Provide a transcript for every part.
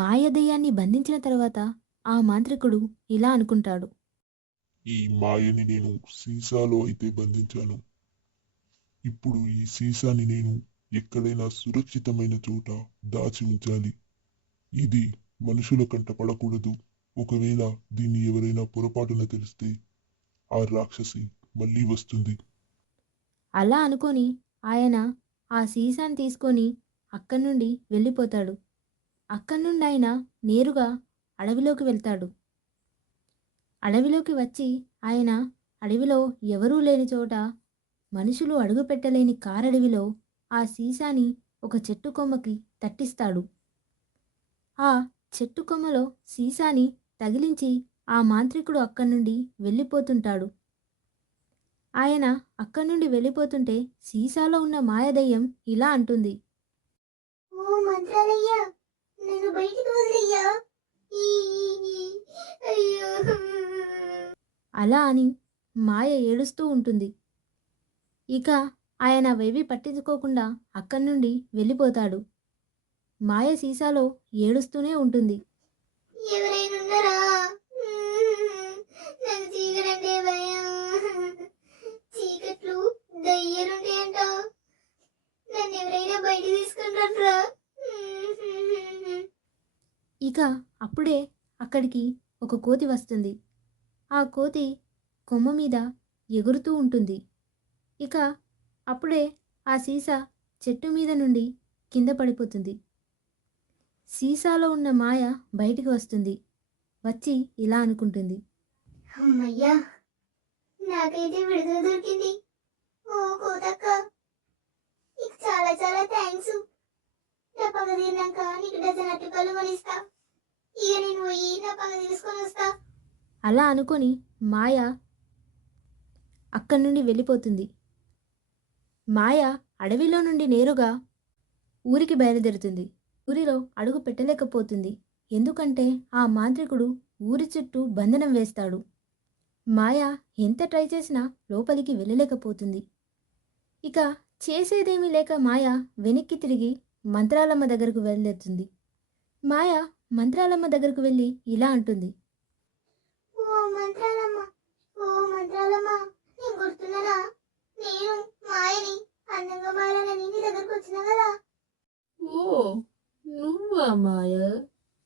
మాయదెయ్యాన్ని బంధించిన తర్వాత ఆ మాంత్రికుడు ఇలా అనుకుంటాడు. ఈ మాయని నేను సీసాలో అయితే బంధించాను. ఇప్పుడు ఈ సీసాని నేను ఎక్కడైనా సురక్షితమైన చోట దాచి ఉంచాలి. ఇది మనుషుల కంట పడకూడదు. ఒకవేళ దీన్ని ఎవరైనా పొరపాటున తెలిస్తే ఆ రాక్షసి మళ్ళీ వస్తుంది. అలా అనుకొని ఆయన ఆ సీసాని తీసుకొని అక్కడి నుండి వెళ్ళిపోతాడు. అక్కడి నుండి ఆయన నేరుగా అడవిలోకి వెళ్తాడు. అడవిలోకి వచ్చి ఆయన అడవిలో ఎవరూ లేని చోట, మనుషులు అడుగుపెట్టలేని కారడవిలో ఆ సీసాని ఒక చెట్టు కొమ్మకి తట్టిస్తాడు. ఆ చెట్టు కొమ్మలో సీసాని తగిలించి ఆ మాంత్రికుడు అక్కడి నుండి వెళ్ళిపోతుంటాడు. ఆయన అక్కడి నుండి వెళ్ళిపోతుంటే సీసాలో ఉన్న మాయదయ్యం ఇలా అంటుంది. ఓ మంత్రాలయ్యా, నన్ను బయటికి వదిలయ్యా. అయ్యో. అలా అని మాయ ఏడుస్తూ ఉంటుంది. ఇక ఆయన అవేవి పట్టించుకోకుండా అక్కడి నుండి వెళ్ళిపోతాడు. మాయ సీసాలో ఏడుస్తూనే ఉంటుంది. ఎవరైనా ఉన్నారా? నాకు చీకటంటే భయం. చీకట్లు దయ్యాలుంటాయంట. నన్ను ఎవరైనా బయట తీసుకుంటారా? ఇక అప్పుడే అక్కడికి ఒక కోతి వస్తుంది. ఆ కోతి కొమ్మ మీద ఎగురుతూ ఉంటుంది. ఇక అప్పుడే ఆ సీసా చెట్టు మీద నుండి కింద పడిపోతుంది. సీసాలో ఉన్న మాయ బయటికి వస్తుంది. వచ్చి ఇలా అనుకుంటుంది. అమ్మయ్యా, నాకైతే విడుదల దొరికింది. ఓ కోతక్క, నీకు చాలా చాలా థ్యాంక్స్. నా పగ తీరినాక నీకు డజన్ అరటిపళ్ళు కొనిస్తా. ఇక నేను పోయి నా పగ తీసుకొని వస్తా. అలా అనుకొని మాయ అక్కడి నుండి వెళ్ళిపోతుంది. మాయ అడవిలో నుండి నేరుగా ఊరికి బయలుదేరుతుంది. ఊరిలో అడుగు పెట్టలేకపోతుంది. ఎందుకంటే ఆ మాంత్రికుడు ఊరి చుట్టూ బంధనం వేస్తాడు. మాయ ఎంత ట్రై చేసినా లోపలికి వెళ్ళలేకపోతుంది. ఇక చేసేదేమీ లేక మాయ వెనక్కి తిరిగి మంత్రాలమ్మ దగ్గరకు వెళ్ళేస్తుంది. మాయ మంత్రాలమ్మ దగ్గరకు వెళ్ళి ఇలా అంటుంది. ఓ మంత్రాలమ్మ, ఓ మంత్రాలమ్మ, నేను గుర్తున్నానా? నేను మాయని, అందంగా మారాలని నీ దగ్గరకు వచ్చినా కదా. ఓ, నువ్వా మాయ?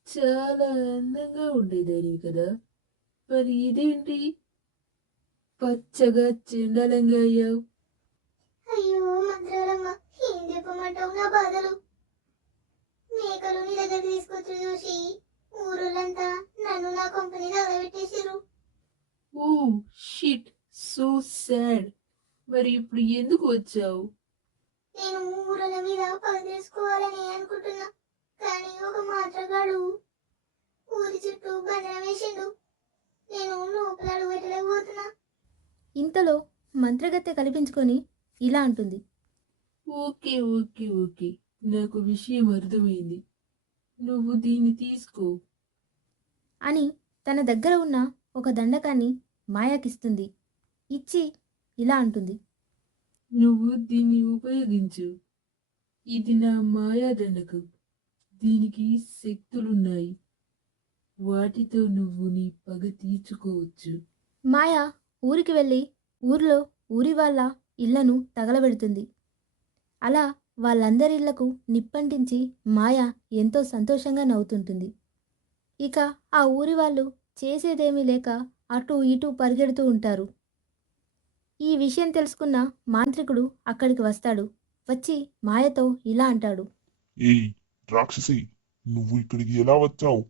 చాలా అందంగా ఉండేదానివి కదా. మరి ఇదేంటి పచ్చగా చెండాలంగా అయ్యావు? అయ్యో మంత్రాలమ్మ, ఏం చెప్పమంటావు నా బాధలు? మేకలు నీ దగ్గర తీసుకొచ్చి చూసి ఊరులంతా నన్ను నా కంపెనీ తగలబెట్టేసిరు. Oh shit, so sad. మరి ఇప్పుడు ఎందుకు వచ్చావు? నేను ఊరుల మీద పగ తీసుకోవాలని అనుకుంటున్నా, కానీ ఒక మాత్రగాడు ఊరి చుట్టూ బంధనం వేసిండు. నేను లోపల అడుగు పెట్టలేకపోతున్నా. ఇంతలో మంత్రగత్తె కల్పించుకొని ఇలా అంటుంది. ఓకే ఓకే ఓకే, నాకు విషయం అర్థమైంది. నువ్వు దీన్ని తీసుకో అని తన దగ్గర ఉన్న ఒక దండకాన్ని మాయాకిస్తుంది. ఇచ్చి ఇలా అంటుంది. నువ్వు దీన్ని ఉపయోగించు. ఇది నా మాయాదండకం. దీనికి శక్తులున్నాయి. వాటితో నువ్వు నీ పగ తీర్చుకోవచ్చు. మాయ ఊరికి వెళ్ళి ఊరిలో ఊరి వాళ్ళ ఇళ్లను తగలబెడుతుంది. అలా వాళ్ళందరి ఇళ్లకు నిప్పంటించి మాయ ఎంతో సంతోషంగా నవ్వుతుంటుంది. ఇక ఆ ఊరి వాళ్ళు చేసేదేమీ లేక అటు ఇటు పరిగెడుతూ ఉంటారు. ఈ విషయం తెలుసుకున్న మాంత్రికుడు అక్కడికి వస్తాడు. వచ్చి మాయతో ఇలా అంటాడు. ఏయ్ రాక్షసి, నువ్వు ఇక్కడికి ఎలా వచ్చావు?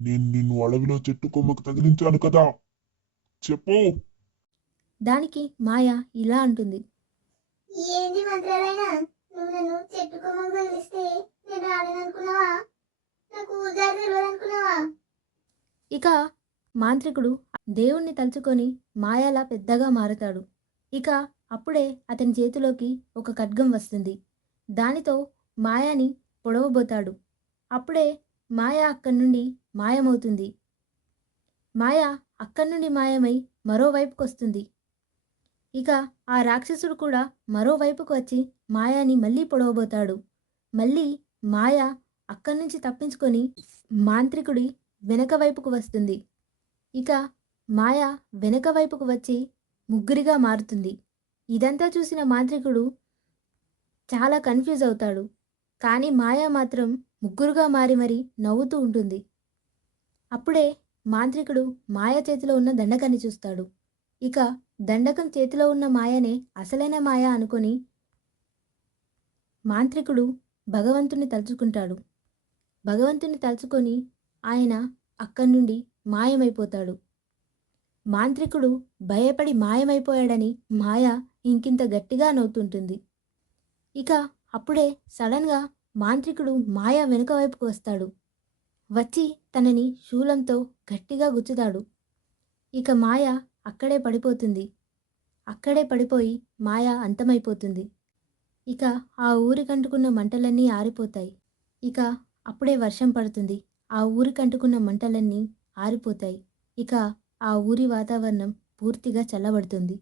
నేను నిన్ను అడవిలో చెట్టు కొమ్మకు తగిలించాను కదా, చెప్పు. దానికి మాయ ఇలా అంటుంది. ఏంది మంత్రాలైనా, నువ్వు నన్ను చెట్టు కొమ్మకు తగిలిస్తే నేను రాలేననుకున్నావా? నాకు ఊజారి తెలియదనుకున్నావా? ఇక మాంత్రికుడు దేవుణ్ణి తలుచుకొని మాయలా పెద్దగా మారుతాడు. ఇక అప్పుడే అతని చేతిలోకి ఒక ఖడ్గం వస్తుంది. దానితో మాయాని పొడవబోతాడు. అప్పుడే మాయ అక్కడి నుండి మాయమవుతుంది. మాయ అక్కడి నుండి మాయమై మరోవైపుకు వస్తుంది. ఇక ఆ రాక్షసుడు కూడా మరోవైపుకు వచ్చి మాయాని మళ్ళీ పొడవబోతాడు. మళ్ళీ మాయ అక్కడి నుంచి తప్పించుకొని మాంత్రికుడి వెనక వైపుకు వస్తుంది. ఇక మాయ వెనక వైపుకు వచ్చి ముగ్గురిగా మారుతుంది. ఇదంతా చూసిన మాంత్రికుడు చాలా కన్ఫ్యూజ్ అవుతాడు. కానీ మాయ మాత్రం ముగ్గురుగా మారి మరి నవ్వుతూ ఉంటుంది. అప్పుడే మాంత్రికుడు మాయ చేతిలో ఉన్న దండకాన్ని చూస్తాడు. ఇక దండకం చేతిలో ఉన్న మాయనే అసలైన మాయ అనుకొని మాంత్రికుడు భగవంతుని తలుచుకుంటాడు. భగవంతుని తలుచుకొని ఆయన అక్కడి నుండి మాయమైపోతాడు. మాంత్రికుడు భయపడి మాయమైపోయాడని మాయ ఇంకింత గట్టిగా నవ్వుతుంటుంది. ఇక అప్పుడే సడన్గా మాంత్రికుడు మాయ వెనుక వైపుకు వస్తాడు. వచ్చి తనని శూలంతో గట్టిగా గుచ్చుతాడు. ఇక మాయ అక్కడే పడిపోతుంది. అక్కడే పడిపోయి మాయ అంతమైపోతుంది. ఇక ఆ ఊరికంటుకున్న మంటలన్నీ ఆరిపోతాయి. ఇక అప్పుడే వర్షం పడుతుంది. ఆ ఊరికంటుకున్న మంటలన్నీ ఆరిపోతాయి. ఇక ఆ ఊరి వాతావరణం పూర్తిగా చల్లబడుతుంది.